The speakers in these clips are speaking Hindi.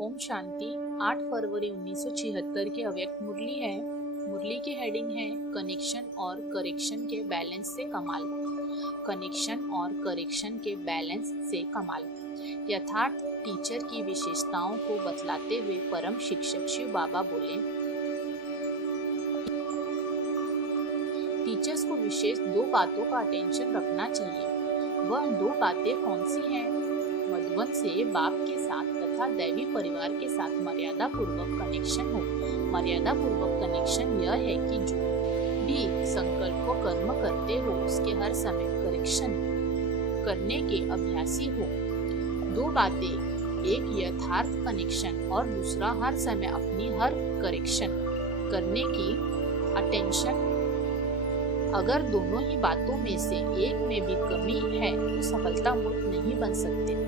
ओम शांति। 8 फरवरी 1976 की अव्यक्त मुरली है। मुरली की हेडिंग है कनेक्शन और करेक्शन के बैलेंस से कमाल। कनेक्शन और करेक्शन के बैलेंस से कमाल। यथार्थ टीचर की विशेषताओं को बतलाते हुए परम शिक्षक शिव बाबा बोले, टीचर्स को विशेष 2 बातों का अटेंशन रखना चाहिए। वह 2 बातें कौन सी हैं? मधुबन से बाप के साथ तथा दैवी परिवार के साथ मर्यादा पूर्वक कनेक्शन हो। मर्यादा पूर्वक कनेक्शन यह है कि जो भी संकल्प को कर्म करते हो उसके हर समय करेक्शन करने के अभ्यासी हो। 2 बातें, एक यथार्थ कनेक्शन और दूसरा हर समय अपनी हर करेक्शन करने की अटेंशन। अगर दोनों ही बातों में से एक में भी कमी है तो सफलता मूर्त नहीं बन सकते।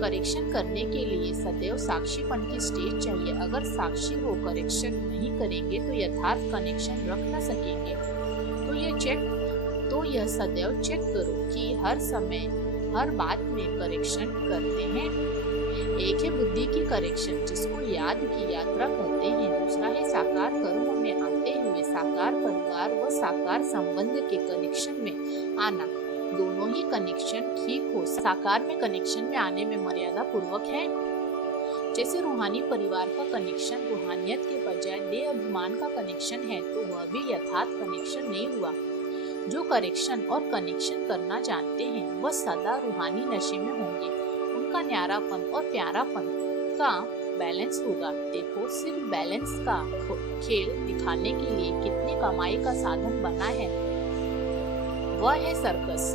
करेक्शन करने के लिए सदैव साक्षीपन की स्टेज चाहिए। अगर साक्षी हो करेक्शन नहीं करेंगे तो यथार्थ कनेक्शन रख न सकेंगे। तो यह सदैव चेक करो कि हर समय हर बात में करेक्शन करते हैं। एक है बुद्धि की करेक्शन जिसको याद की यात्रा कहते हैं। दूसरा है साकार कर्म में आते हुए साकार परिवार व साकार संबंध के कनेक्शन में आना। दोनों ही कनेक्शन ठीक हो। साकार में कनेक्शन में आने में मर्यादा पूर्वक है। जैसे रूहानी परिवार का कनेक्शन रूहानियत के बजाय देह अभिमान का कनेक्शन है तो वह भी यथार्थ कनेक्शन नहीं हुआ। जो करेक्शन और कनेक्शन करना जानते हैं वह सदा रूहानी नशे में होंगे। उनका न्यारापन और प्यारापन का बैलेंस होगा। देखो, सिर्फ बैलेंस का खेल दिखाने के लिए कितनी कमाई का साधन बना है, वह है सर्कस।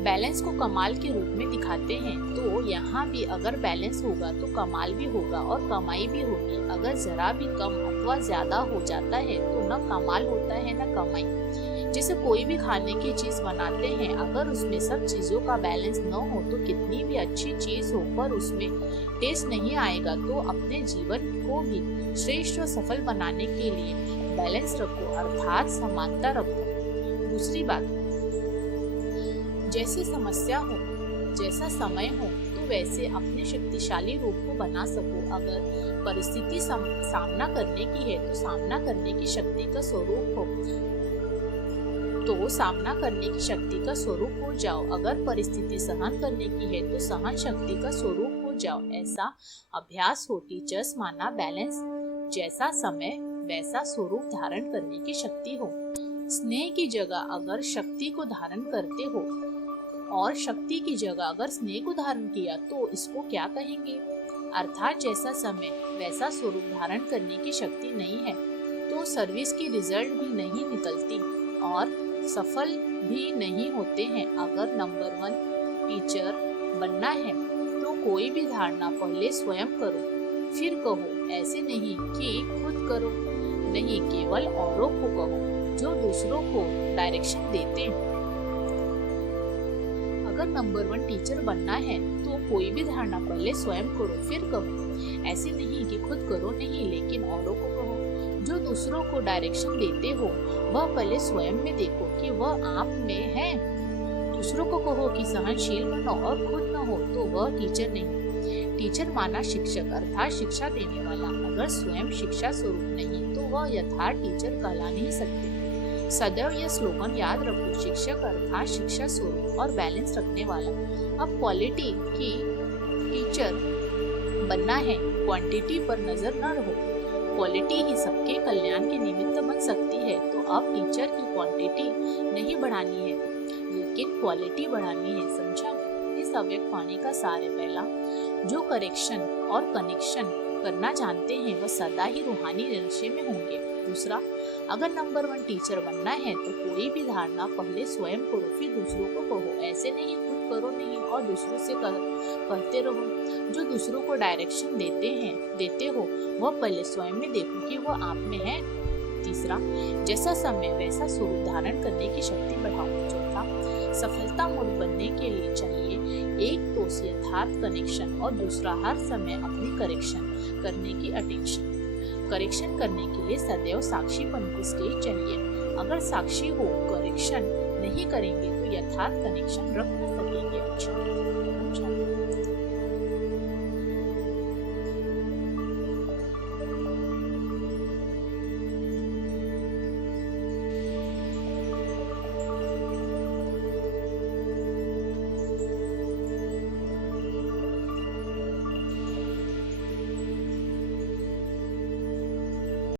बैलेंस को कमाल के रूप में दिखाते हैं तो यहाँ भी अगर बैलेंस होगा तो कमाल भी होगा और कमाई भी होगी। अगर जरा भी कम अथवा ज्यादा हो जाता है तो न कमाल होता है न कमाई। जैसे कोई भी खाने की चीज बनाते हैं, अगर उसमें सब चीजों का बैलेंस न हो तो कितनी भी अच्छी चीज हो पर उसमें टेस्ट नहीं आएगा। तो अपने जीवन को भी श्रेष्ठ और सफल बनाने के लिए बैलेंस रखो, अर्थात समानता रखो। दूसरी बात, जैसी समस्या हो, जैसा समय हो तो वैसे अपने शक्तिशाली रूप को बना सको। अगर परिस्थिति सामना करने की है तो सामना करने की शक्ति का स्वरूप हो तो सामना करने की शक्ति का स्वरूप हो जाओ। अगर परिस्थिति सहन करने की है तो सहन शक्ति का स्वरूप हो जाओ। ऐसा अभ्यास हो। टीचर्स माना बैलेंस, जैसा समय वैसा स्वरूप धारण करने की शक्ति हो। स्नेह की जगह अगर शक्ति को धारण करते हो और शक्ति की जगह अगर स्नेह को धारण किया तो इसको क्या कहेंगे? अर्थात जैसा समय वैसा स्वरूप धारण करने की शक्ति नहीं है तो सर्विस की रिजल्ट भी नहीं निकलती और सफल भी नहीं होते हैं। अगर नंबर 1 टीचर बनना है तो कोई भी धारणा पहले स्वयं करो फिर कहो। ऐसे नहीं कि खुद करो, नहीं केवल औरों को कहो जो दूसरों को डायरेक्शन देते। अगर नंबर 1 टीचर बनना है तो कोई भी धारणा पहले स्वयं करो फिर कहो। ऐसे नहीं कि खुद करो, नहीं लेकिन औरों को कहो। जो दूसरों को डायरेक्शन देते हो वह पहले स्वयं में देखो कि वह आप में है। दूसरों को कहो कि सहनशील बनो और खुद न हो तो वह टीचर नहीं। टीचर माना शिक्षक अर्थात शिक्षा देने वाला। अगर स्वयं शिक्षा स्वरूप नहीं तो वह यथार्थ टीचर कहला नहीं सकते। सदैव यह स्लोगन याद रखो, शिक्षक अर्थात शिक्षा स्वरूप और बैलेंस रखने वाला। अब क्वालिटी की टीचर बनना है, क्वांटिटी पर नजर न रहो। क्वालिटी ही सबके कल्याण के निमित्त बन सकती है। तो अब टीचर की क्वांटिटी नहीं बढ़ानी है लेकिन क्वालिटी बढ़ानी है। समझा? इस अव्यक्त वाणी का सार है, पहला, जो करेक्शन और कनेक्शन करना जानते हैं वह सदा ही रूहानी नशे में होंगे। दूसरा, अगर नंबर 1 टीचर बनना है तो कोई भी धारणा पहले स्वयं करो फिर दूसरों को कहो। ऐसे नहीं खुद करो नहीं और दूसरों से कहते रहो। जो दूसरों को डायरेक्शन देते हो वह पहले स्वयं में देखो कि वह आप में है। तीसरा, जैसा समय वैसा स्वरूप धारण करने की शक्ति बढ़ाओ। चौथा, सफलता मूर्त बनने के लिए चाहिए एक तो यथार्थ कनेक्शन और दूसरा हर समय अपनी करेक्शन करने की अटेंशन। करेक्शन करने के लिए सदैव साक्षीपन की स्टेज चाहिए। अगर साक्षी हो करेक्शन नहीं करेंगे तो यथार्थ कनेक्शन रख न सकेंगे। अच्छा।